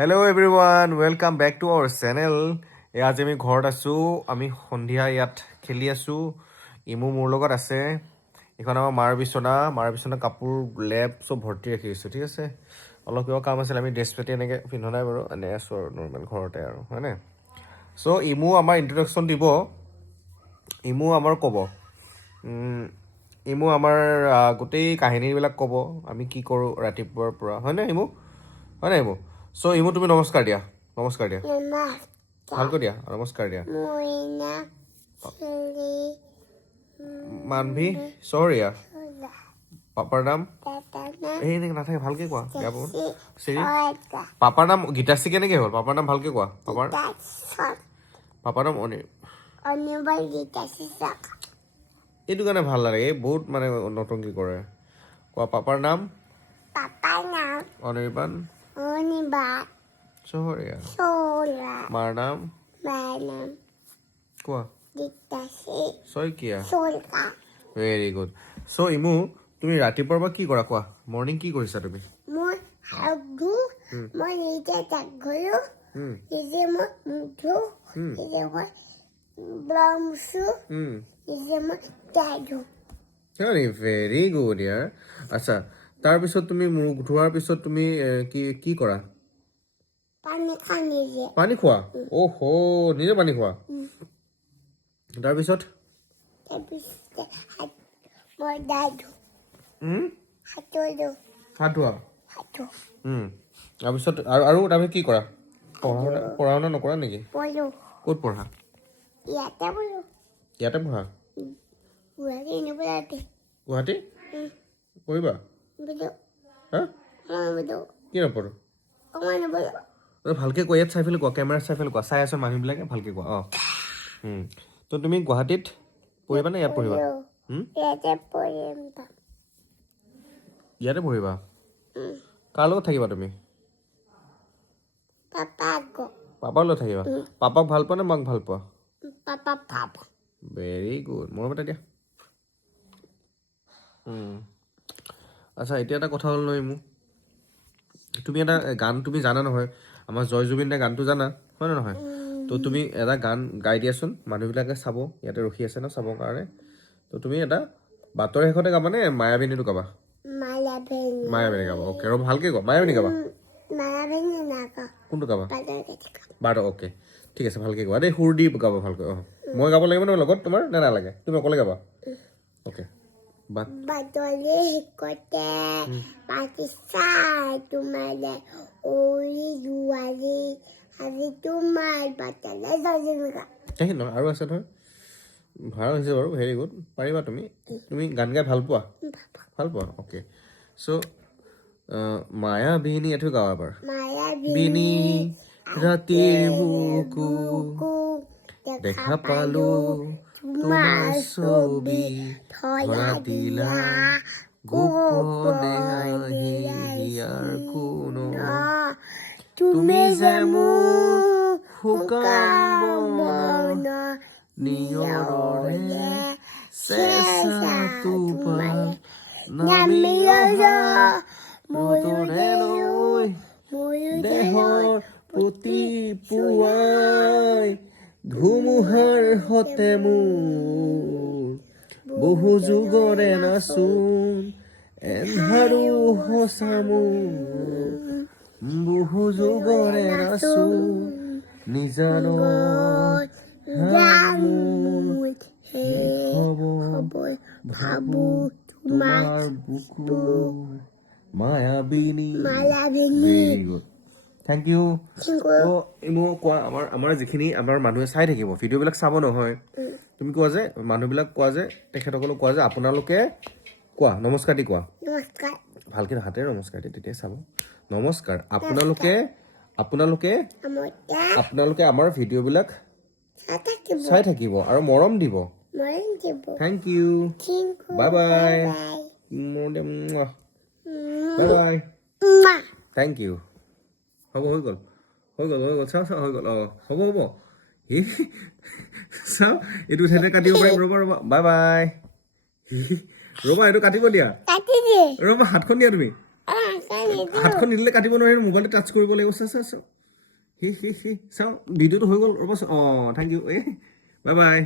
Hello everyone, welcome back to our channel. আজি আমি ঘৰত আছো, আমি সন্ধিয়া ইয়াত খেলি আছো। ইমু মোৰ লগত আছে। এখন আমাৰ মাৰ বিছনা কাপোৰ লেপ সব ভৰ্তি ৰাখি আছো, ঠিক আছে। অলপ কিবা কাম আছিল, আমি ড্ৰেছ পেটি এনেকৈ পিন্ধা নাই বাৰু, এনে আছো আৰু নৰ্মেল ঘৰতে আৰু, হয়নে? চ' ইমু আমাৰ ইন্ট্ৰডাকশ্যন দিব। ইমু আমাৰ ক'ব, ইমু আমাৰ গোটেই কাহিনীবিলাক ক'ব, আমি কি কৰোঁ ৰাতিপুৱাৰ পৰা, হয়নে ইমু? হয় নাই ইমু? চ' ইমু তুমি নমস্কাৰ দিয়া, নমস্কাৰ দিয়া, ভালকৈ দিয়া, নমস্কাৰ দিয়া। মানভি চহৰীয়া, পাপাৰ নাম এই এনেকৈ নাথাকে, ভালকৈ কোৱা। বেয়া পাব চিৰি। পাপাৰ নাম গীতাশ্ৰী কেনেকৈ হ'ল? পাপাৰ নাম ভালকৈ কোৱা। পাপাৰ নাম এইটো কাৰণে ভাল নালাগে, এই বহুত মানে নতুনকি কৰে। কোৱা পাপাৰ নাম অনিৰ্বাণ চহৰীয়া। মাৰ নাম কোৱা শইকীয়া। Very good. চ' ইমু তুমি ৰাতিপুৱাৰ পৰা কি কৰা কোৱা? মৰ্ণিং কি কৰিছা তুমি? ভেৰি গুড ইয়াৰ। আচ্ছা, তাৰপিছত তুমি মুখ ধোৱাৰ পিছত তুমি কি কৰা? পানী খোৱা? অহ' নিজে পানী খোৱা? তাৰপিছত হাত ধোৱা? তাৰপিছত আৰু তাৰপিছত কি কৰা? পঢ়া শুনা নকৰা নেকি? ক'ত পঢ়া? ইয়াতে পঢ়া? গুৱাহাটী পঢ়িবা? হা কি নপঢ়ো? ভালকৈ কোৱা, ইয়াত চাই পেলাই কোৱা, কেমেৰাত চাই পেলাই কোৱা, চাই আছো মানুহবিলাকে, ভালকৈ কোৱা। অঁ তো তুমি গুৱাহাটীত পঢ়িবা নে ইয়াত পঢ়িবা? ইয়াতে পঢ়িবা? কাৰ লগত থাকিবা তুমি? পাপাৰ লগত থাকিবা? পাপাক ভাল পোৱা নে মাক ভাল পোৱা? ভেৰি গুড, মৰম এটা দিয়া। আচ্ছা, এতিয়া এটা কথা হ'ল নহয়, মোক তুমি এটা গান তুমি জানা নহয়, আমাৰ জয় জুবিন দাৰ গানটো জানা, হয় নে নহয়? তো তুমি এটা গান গাই দিয়াচোন, মানুহবিলাকে চাব, ইয়াতে ৰখি আছে ন চাবৰ কাৰণে। তো তুমি এটা বাটৰ শেষতে গাবা নে মায়াবিনীটো গাবা? মায়াবিনী গাবা, অ'কে। আৰু ভালকৈ কোৱা, মায়াবিনী গাবা? কোনটো গাবা? বাট, অ'কে ঠিক আছে, ভালকৈ কোৱা দেই, সুৰ দি গাবা ভালকৈ। অঁ, মই গাব লাগিব ন লগত তোমাৰ, নে নালাগে? তুমি অকলে গাবা? অ'কে। বাটলে শিকতে পাতিছাই তোমালে ওৰি জোৱাৰী আজি তোমাৰ বাটলে যাবলগা। নহয় আৰু আছে নহয়, ভাল হৈছে বাৰু, ভেৰি গুড, পাৰিবা তুমি। তুমি গান গাই ভাল পোৱা? ভাল পোৱা, অ'কে। চ' মায়াবিনী এইটো গাওঁ এবাৰ। মায়াবিনী ৰাতিৰ বুকু দেখা পালো তোমাৰ ছবি, ধৰা দিলা গোপনে আহি হিয়াৰ কোনো, তুমি যে মোৰ শুকান মনৰ নিয়ৰৰে চেঁচা টোপাল নামি অহা ময়ূৰে লৈ দেহৰ প্ৰতি পুৱাই ধুমুহাৰ সতে মোৰ বহু যুগৰে নাচোন এন্ধাৰো সঁচা মোৰ, বহু যুগৰে নাচোন নিজানত ভাবো তোমাৰ বুকু মায়াবিনী। Very good, thank you. তো মোক কোৱা, আমাৰ যিখিনি আমাৰ মানুহে চাই থাকিব, ভিডিঅ'বিলাক চাব নহয়, তুমি কোৱা যে মানুহবিলাক কোৱা যে তেখেতসকলক কোৱা যে আপোনালোকে কোৱা, নমস্কাৰ দি কোৱা, ভালকৈ হাতেৰে নমস্কাৰ দি, তেতিয়া চাব। নমস্কাৰ, আপোনালোকে আমাৰ ভিডিঅ'বিলাক চাই থাকিব আৰু মৰম দিব। Thank you, bye bye, bye bye, thank you. হ'ব, হৈ গ'ল, চাওঁ হৈ গ'ল। অঁ, হ'ব চাওঁ, এইটো ঠেলে কাটিব পাৰিম, ৰ'বা বাই বাই। ৰ'বা, এইটো কাটিব দিয়া, ৰ'বা হাতখন দিয়া তুমি। হাতখন নিদিলে কাটিব নোৱাৰি মোবাইলটো টাচ কৰিব লাগিব চাওঁ চাওঁ ভিডিঅ'টো হৈ গ'ল ৰ'ব অঁ থেংক ইউ বাই বাই